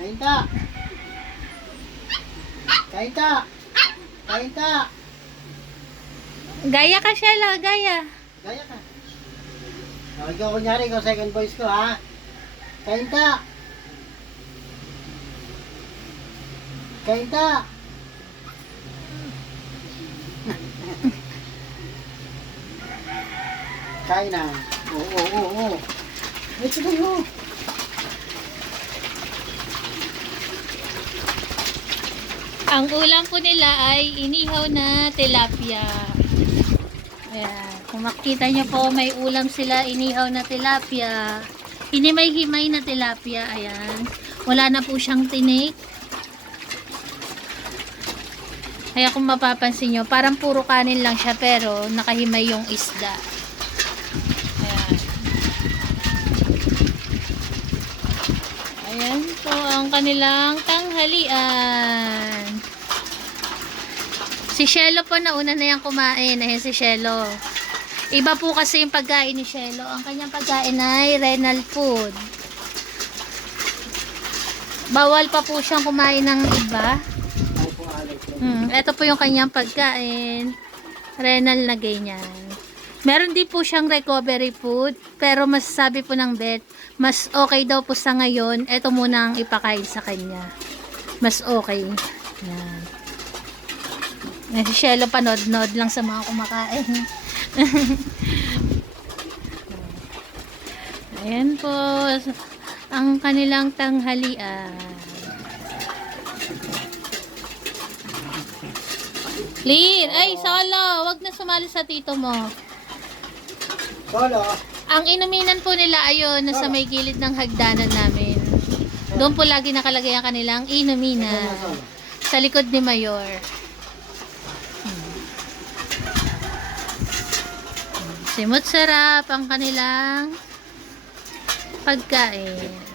Kain ka. Kain ka. Kain ka. Gaya ka, Shelo, gaya. Gaya ka. Ikaw kunyari, ikaw second voice ko ha. Kain ka. Kain ka. Kain na. Oo. Ito kayo. Ang ulam po nila ay inihaw na tilapia. Ayan. Kung makita nyo po, may ulam sila, inihaw na tilapia. Hinimay-himay na tilapia. Ayan. Wala na po siyang tinik. Kaya kung mapapansin nyo, parang puro kanin lang siya pero nakahimay yung isda. Ayan. Ayan po ang kanilang tanghalian. Si Shelo po nauna na yan kumain. Ayan si Shelo. Iba po kasi yung pagkain ni Shelo. Ang kanyang pagkain ay renal food. Bawal pa po siyang kumain ng iba. Ito po yung kanyang pagkain. Renal na ganyan. Meron din po siyang recovery food. Pero masasabi po ng vet, mas okay daw po sa ngayon. Ito muna ang ipakain sa kanya. Mas okay. Yan. Si Shelo panod-nod lang sa mga kumakain. Ayan po ang kanilang tanghalian. Lin, ay Solo, wag na sumali sa tito mo. Solo. Ang inuminan po nila ayun, nasa may gilid ng hagdanan namin. Doon po lagi nakalagay ang kanilang inuminan. Sa likod ni Mayor. Simot sarap ang kanilang pagkain.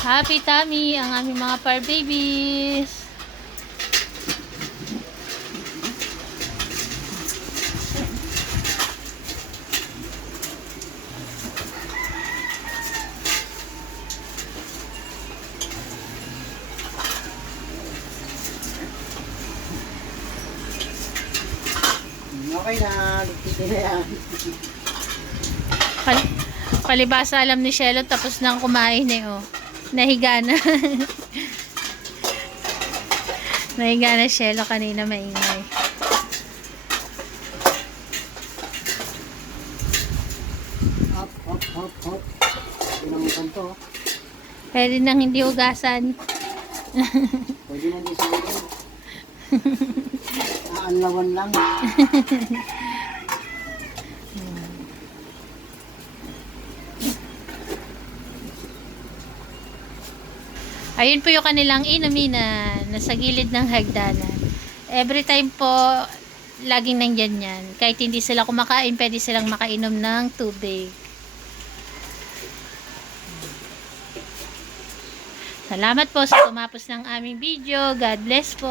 Happy tummy ang aming mga par babies. Okay na. Lupiti na yan. Palibasa alam ni Shelo tapos nang kumain eh oh. Nahiga na. Nahiga na Shelo kanina maingay. Hop. Pinamutan to. Pwede nang hindi hugasan. Pwede na di siguro. Aanlawan lang. Ayun po yung kanilang inuminan nasa gilid ng hagdanan. Every time po, laging nandyan yan. Kahit hindi sila kumakain, pwede silang makainom ng tubig. Salamat po sa tumapos ng aming video. God bless po.